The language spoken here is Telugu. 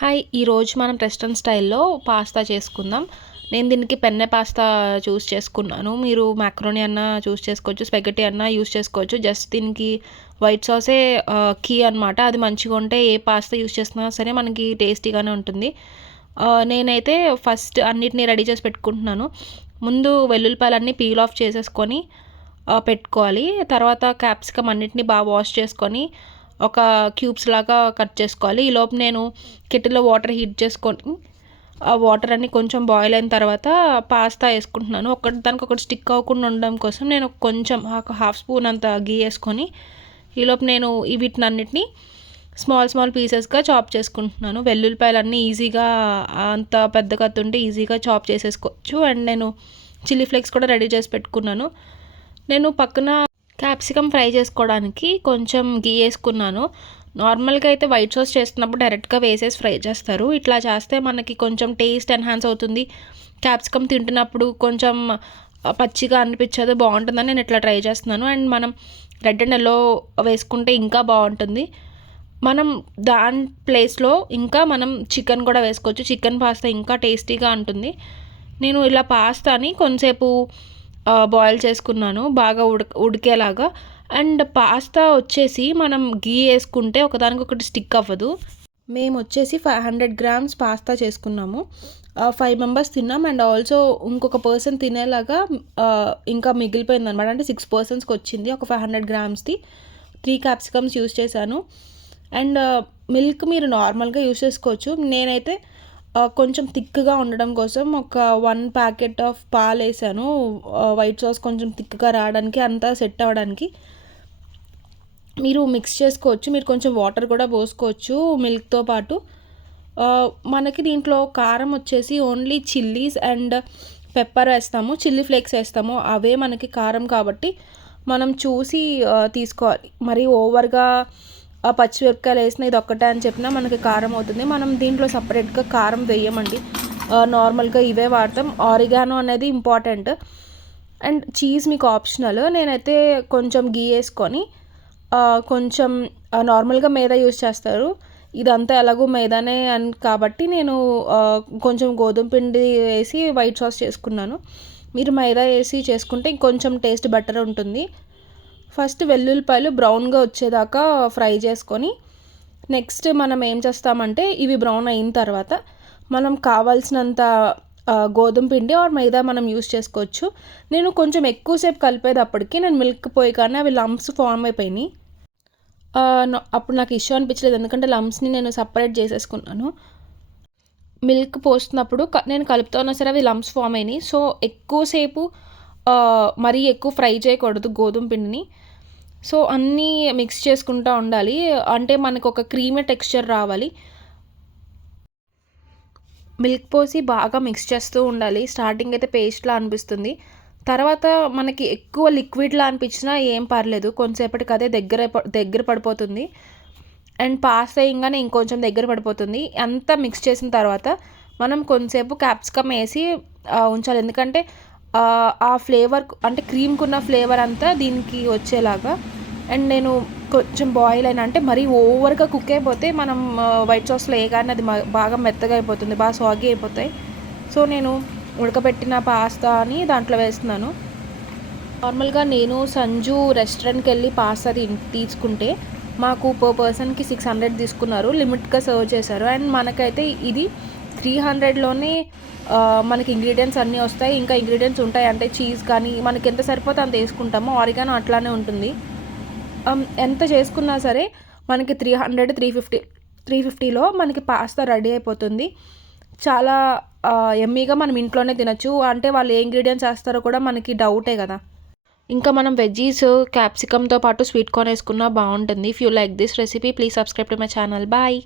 హాయ్! ఈరోజు మనం రెస్టారెంట్ స్టైల్‌లో పాస్తా చేసుకుందాం. నేను దీనికి పెన్నె పాస్తా చూస్ చేసుకున్నాను. మీరు మాక్రోని అన్నా చూస్ చేసుకోవచ్చు. స్పాగెటీ అన్నా యూజ్ చేసుకోవచ్చు. జస్ట్ దీనికి వైట్ సాసే కీ అనమాట. అది మంచిగుంటే ఏ పాస్తా యూజ్ చేసినా సరే మనకి టేస్టీగానే ఉంటుంది. నేనైతే ఫస్ట్ అన్నిటిని రెడీ చేసి పెట్టుకుంటున్నాను. ముందు వెల్లుల్లిపాయలన్నీ పీల్ ఆఫ్ చేసేసుకొని పెట్టుకోవాలి. తర్వాత క్యాప్సికమ్ అన్నిటిని బాగా వాష్ చేసుకొని ఒక క్యూబ్స్ లాగా కట్ చేసుకోవాలి. ఈలోపు నేను కెటిల్లో వాటర్ హీట్ చేసుకొని ఆ వాటర్ అన్నీ కొంచెం బాయిల్ అయిన తర్వాత పాస్తా వేసుకుంటున్నాను. దానికొకటి స్టిక్ అవ్వకుండా ఉండడం కోసం నేను కొంచెం ఒక హాఫ్ స్పూన్ అంత గీ వేసుకొని ఈలోపు నేను వీటినన్నిటిని స్మాల్ పీసెస్గా చాప్ చేసుకుంటున్నాను. వెల్లుల్లిపాయలన్నీ ఈజీగా అంత పెద్ద కత్తి ఉంటే ఈజీగా చాప్ చేసేసుకోవచ్చు. అండ్ నేను చిల్లీ ఫ్లేక్స్ కూడా రెడీ చేసి పెట్టుకున్నాను. నేను పక్కన క్యాప్సికమ్ ఫ్రై చేసుకోవడానికి కొంచెం గీ వేసుకున్నాను. నార్మల్గా అయితే వైట్ సాస్ చేస్తున్నప్పుడు డైరెక్ట్గా వేసేసి ఫ్రై చేస్తారు. ఇట్లా చేస్తే మనకి కొంచెం టేస్ట్ ఎన్హాన్స్ అవుతుంది. క్యాప్సికమ్ తింటున్నప్పుడు కొంచెం పచ్చిగా అనిపించదు, బాగుంటుందని నేను ఇట్లా ట్రై చేస్తున్నాను. అండ్ మనం రెడ్ అండ్ ఎల్లో వేసుకుంటే ఇంకా బాగుంటుంది. మనం దాని ప్లేస్లో ఇంకా మనం చికెన్ కూడా వేసుకోవచ్చు. చికెన్ పాస్తా ఇంకా టేస్టీగా ఉంటుంది. నేను ఇలా పాస్తాని కొంతసేపు బాయిల్ చేసుకున్నాను బాగా ఉడికేలాగా. అండ్ పాస్తా వచ్చేసి మనం గీ వేసుకుంటే ఒకదానికొకటి స్టిక్ అవ్వదు. మేము వచ్చేసి 500 గ్రామ్స్ పాస్తా చేసుకున్నాము. 5 మెంబర్స్ తిన్నాం. అండ్ ఆల్సో ఇంకొక పర్సన్ తినేలాగా ఇంకా మిగిలిపోయింది అనమాట. అంటే 6 పర్సన్స్కి వచ్చింది. ఒక 500 గ్రామ్స్ది 3 క్యాప్సికమ్స్ యూస్ చేశాను. అండ్ మిల్క్ మీరు నార్మల్గా యూస్ చేసుకోవచ్చు. నేనైతే కొంచెం థిక్గా ఉండడం కోసం ఒక 1 ప్యాకెట్ ఆఫ్ పాలు వేసాను. వైట్ సాస్ కొంచెం థిక్గా రావడానికి, అంతా సెట్ అవ్వడానికి. మీరు మిక్స్ చేసుకోవచ్చు. మీరు కొంచెం వాటర్ కూడా పోసుకోవచ్చు మిల్క్తో పాటు. మనకి దీంట్లో కారం వచ్చేసి ఓన్లీ చిల్లీస్ అండ్ పెప్పర్ వేస్తాము, చిల్లీ ఫ్లేక్స్ వేస్తాము. అవే మనకి కారం కాబట్టి మనం చూసి తీసుకోవాలి. మరి ఓవర్గా పచ్చిమిరపకాయలు వేసిన ఇది ఒక్కటే అని చెప్పినా మనకి కారం అవుతుంది. మనం దీంట్లో సపరేట్గా కారం వేయమండి. నార్మల్గా ఇవే వాడతాం. ఆరిగానో అనేది ఇంపార్టెంట్. అండ్ చీజ్ మీకు ఆప్షనల్. నేనైతే కొంచెం గీ వేసుకొని కొంచెం నార్మల్గా మైదా యూస్ చేస్తారు. ఇదంతా ఎలాగో మైదానే అని కాబట్టి నేను కొంచెం గోధుమ పిండి వేసి వైట్ సాస్ చేసుకున్నాను. మీరు మైదా వేసి చేసుకుంటే ఇంకొంచెం టేస్ట్ బెటర్ ఉంటుంది. ఫస్ట్ వెల్లుల్లిపాయలు బ్రౌన్గా వచ్చేదాకా ఫ్రై చేసుకొని నెక్స్ట్ మనం ఏం చేస్తామంటే ఇవి బ్రౌన్ అయిన తర్వాత మనం కావాల్సినంత గోధుమ పిండి ఆర్ మైదా మనం యూస్ చేసుకోవచ్చు. నేను కొంచెం ఎక్కువసేపు కలిపేటప్పటికి నేను మిల్క్ పోయి కానీ అవి లంప్స్ ఫామ్ అయిపోయినాయి. అప్పుడు నాకు ఇష్యూ అనిపించలేదు, ఎందుకంటే లంప్స్ని నేను సపరేట్ చేసేసుకున్నాను. మిల్క్ పోస్తున్నప్పుడు నేను కలుపుతూ ఉన్నా సరే అవి లంప్స్ ఫామ్ అయినాయి. సో ఎక్కువసేపు మరీ ఎక్కువ ఫ్రై చేయకూడదు గోధుమ పిండిని. సో అన్నీ మిక్స్ చేసుకుంటూ ఉండాలి. అంటే మనకు ఒక క్రీమీ టెక్స్చర్ రావాలి. మిల్క్ పోసి బాగా మిక్స్ చేస్తూ ఉండాలి. స్టార్టింగ్ అయితే పేస్ట్లా అనిపిస్తుంది. తర్వాత మనకి ఎక్కువ లిక్విడ్లా అనిపించినా ఏం పర్లేదు, కొంతసేపటికి అదే దగ్గర పడిపోతుంది. అండ్ పాస్తా వేయగానే ఇంకొంచెం దగ్గర పడిపోతుంది. అంతా మిక్స్ చేసిన తర్వాత మనం కొంతసేపు క్యాప్సికమ్ వేసి ఉంచాలి. ఎందుకంటే ఆ ఫ్లేవర్ అంటే క్రీమ్కున్న ఫ్లేవర్ అంతా దీనికి వచ్చేలాగా. అండ్ నేను కొంచెం బాయిల్ అయినా అంటే మరీ ఓవర్గా కుక్ అయిపోతే మనం వైట్ సాస్లో వేయగానే అది బాగా మెత్తగా అయిపోతుంది, బాగా సాగి అయిపోతాయి. సో నేను ఉడకబెట్టిన పాస్తాని దాంట్లో వేస్తున్నాను. నార్మల్గా నేను సంజు రెస్టారెంట్కి వెళ్ళి పాస్తా తీసుకుంటే మాకు పర్ పర్సన్కి 600 తీసుకున్నారు. లిమిట్గా సర్వ్ చేశారు. అండ్ మనకైతే ఇది 300లోనే మనకి ఇంగ్రీడియంట్స్ అన్నీ వస్తాయి. ఇంకా ఇంగ్రీడియంట్స్ ఉంటాయి, అంటే చీజ్ కానీ మనకి ఎంత సరిపోతే అంత వేసుకుంటాము. ఆరిగానో అట్లానే ఉంటుంది. ఎంత చేసుకున్నా సరే మనకి 300, 350లో మనకి పాస్తా రెడీ అయిపోతుంది. చాలా యమ్మీగా మనం ఇంట్లోనే తినచ్చు. అంటే వాళ్ళు ఏ ఇంగ్రీడియంట్స్ వేస్తారో కూడా మనకి డౌటే కదా. ఇంకా మనం వెజ్జీస్ క్యాప్సికమ్తో పాటు స్వీట్ కార్న్ వేసుకున్నా బాగుంటుంది. If you like this recipe please subscribe to my channel. Bye.